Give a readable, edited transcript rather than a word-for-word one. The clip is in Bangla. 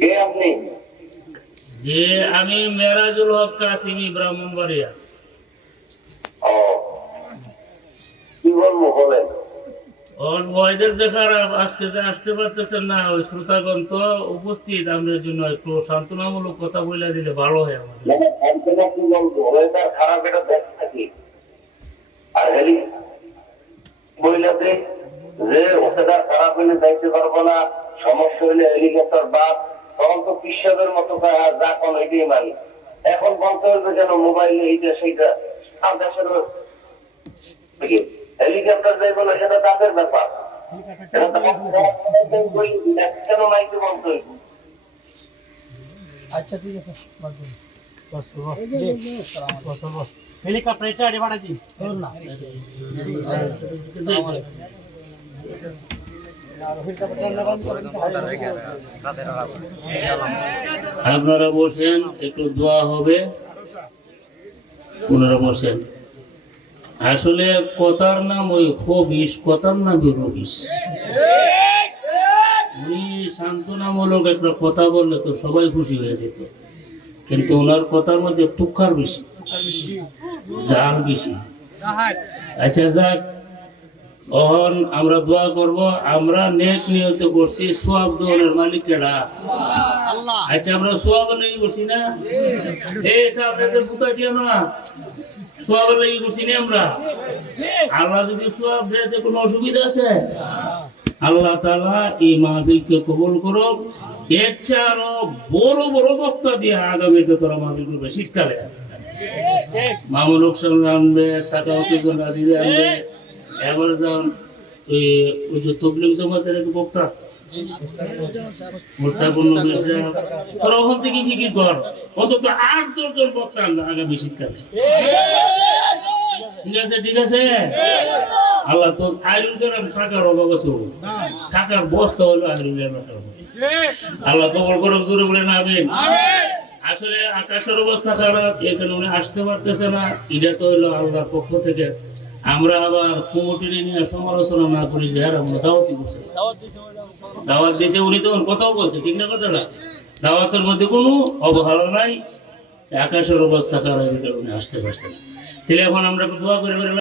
কে আপনি? যে আমি মেরাজুল হক কাসিমি, ব্রাহ্মণবাড়িয়া। ও, কি বলবো বলেন। ওর ভয়দের যে খারাপ, আজকে যে আসতে পারতেছেন না, ওই শ্রোতাগণ তো উপস্থিত, আমাদের জন্য একটু সান্ত্বনামূলক কথা বলে দিলে ভালো হয় আমাদের। মানে সান্ত্বনা কি বলবো, ওয়েদার খারাপ এটা দেখ থাকি। আর হেলি মহিলাতে যে ওয়েদার খারাপ হইলে যাইতে পারবো না, সমস্যা হইলে হেলিকপ্টার বাদ, তখন তো পিসাবের মতো যা কোন এটাই মানি। এখন বলতে হইবে যেন মোবাইলে এইটা সেইটা, আর দেশের হেলিকপ্টার যাইবো না, সেটা তাদের ব্যাপার। এটা তো কেন মাইকে বলতে হইব। আচ্ছা ঠিক আছে, হেলিকপ্টার এটা আগে বাড়াই দিন না। আপনারা বসেন, একটু দোয়া হবে, ওনারা বসেন। আসলে কথার নাম ওই হবিস, কথার নাম রবিস। উনি সান্ত্বনামূলক একটা কথা বললে তো সবাই খুশি হয়ে যেত, কিন্তু ওনার কথার মধ্যে টুকার বেশি, জাল বেশি। আচ্ছা যাক, অহন আমরা দোয়া করব। আমরা নেক নিয়ত করছি, সোয়াব দোনের মালিক কেডা? আল্লাহ। আচ্ছা আমরা সোয়াব লাগি করছি না? এই আপনাদের পুতা দিও না, সোয়াব লাগি করছি না আমরা? আল্লাহ যদি সোয়াব দেয় কোনো অসুবিধা আছে? আল্লাহ তাআলা এই মাহফিলকে কবুল করুক। এর চেয়ে আরো বড় বড় বক্তা দিয়ে আগামীতে তোরা মাহফিল করবে শীতকালে। মামুন হোসেন আনবে, সাকাউদ্দিন রাজিদে আনবে, এবার যান ওই যে তবলিগ জামাতের এক বক্তা তোরা ওখান থেকে বিক্রি কর, অন্তত 8-10 জন বক্তা আনবে আগামী শীতকালে। ঠিক আছে, ঠিক আছে। আল্লাহ তো আইরুলের টাকার অভাব আছে, টাকার বস্তা হলো আইরুলের টাকা। আল্লাহ কবল করুক, জোরে বলেন আমিন। আসলে আকাশের অবস্থা খারাপ, এখানে উনি আসতে পারতেছে না, এটা তো হলো আল্লাহর পক্ষ থেকে। আমরা আবার কমিটির নিয়ে সমালোচনা না করি যে হ্যাঁ আমরা দাওয়াতই করছি, দাওয়াত দিয়েছে, উনি তো কথাও বলছে, ঠিক না কথা না? দাওয়াতের মধ্যে কোনো অবহেলা নাই, আকাশের অবস্থা খারাপ, উনি আসতে পারছে না। তাহলে এখন আমরা দোয়া করে